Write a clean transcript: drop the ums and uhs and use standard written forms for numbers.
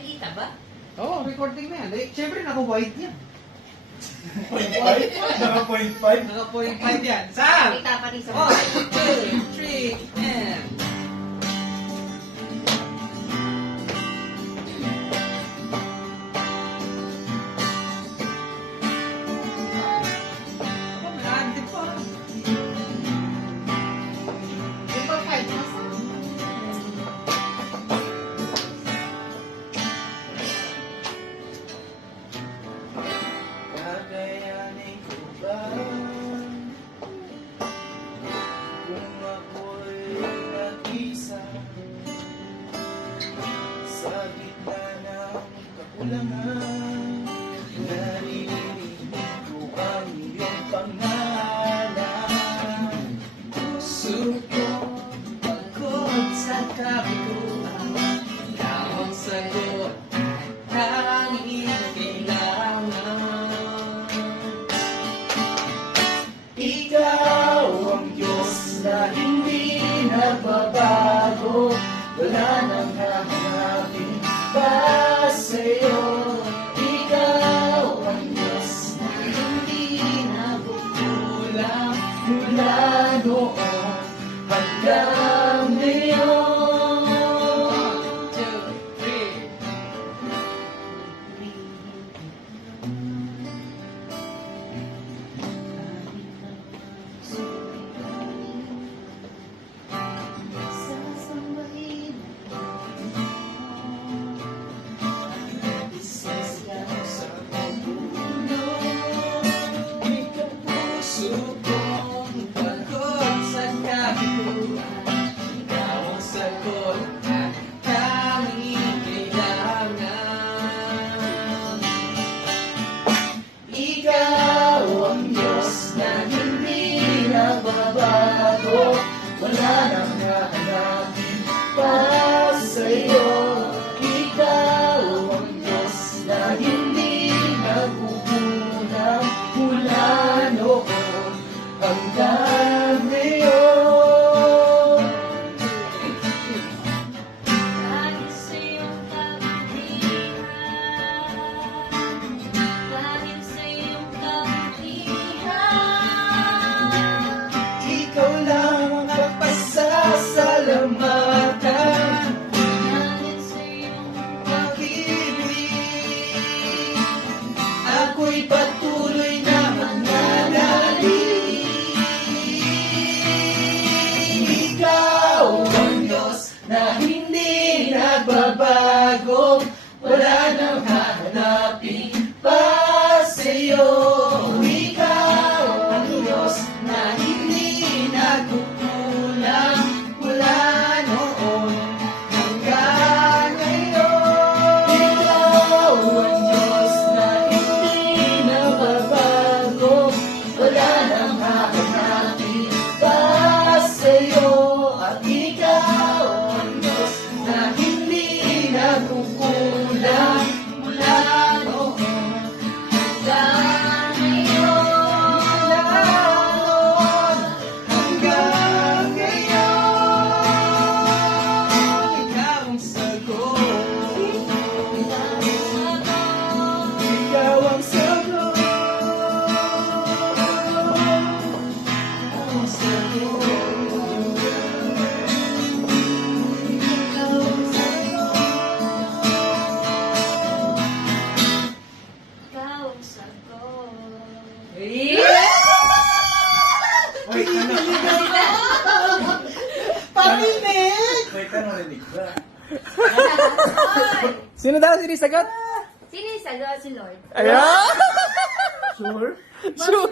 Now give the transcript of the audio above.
Nakikita ba? Oo, recording na yan. Siyempre, naka-white yan. Point 5? Naka point 5? Naka-point 5 yan. Sam! Nakita pa rin sa 1, 2, 3, and... Malandi pa. Super 5 na sa. Kakayanin ko ba kung ako'y nag-isa sa gitna ng kakulangan? Naririnig ko ang iyong pangalan. Puso ko, pagod sa kabiguan, ikaw ang sagot, tanging kailangan. Ikaw ang Diyos na hindi nagbabago, wala nang hahanapin pa sa'yo. Ikaw ang Diyos na hindi nagkukulang mula noon hanggang ngayon. 1, 2, 3. Sasambahin Isasya sa pagpuno, ikaw puso Subong pagod sa kabiguan, ikaw ang sagot at tanging kailangan. Ikaw ang Diyos na hindi nagbabago, wala nang hahanapin pa sa'yo. Ikaw ang Diyos na hindi nagkukulang mula noon hanggang ngayon. Dahil sa iyong kabutihan, dahil sa iyong kabutihan, Ikaw lang ang kapasasalamatan. dahil sa iyong Pag-ibig, ako'y patuloy na mananatili. Ikaw ang Diyos na hindi nagbabago, wala nang hahanapin pa sa'yo. Ikaw ang Diyos na hindi nagkukulang mula noon hanggang ngayon. Ikaw ang Diyos na hindi nababago, wala nang hahanapin pa sa'yo. At ikaw ang Diyos na hindi nagkukulang mula noon hanggang ngayon. Hanggang ngayon. Ikaw ang sagot. Ikaw ang sagot. Ang sagot. Ikaw ang sagot. ikaw ang sagot. Wait, ano? Parinig! Wait, ano rinig ba? Sino daw sinisagot? Sino yung sagot? Si Lord. Ayan! Sure? Sure!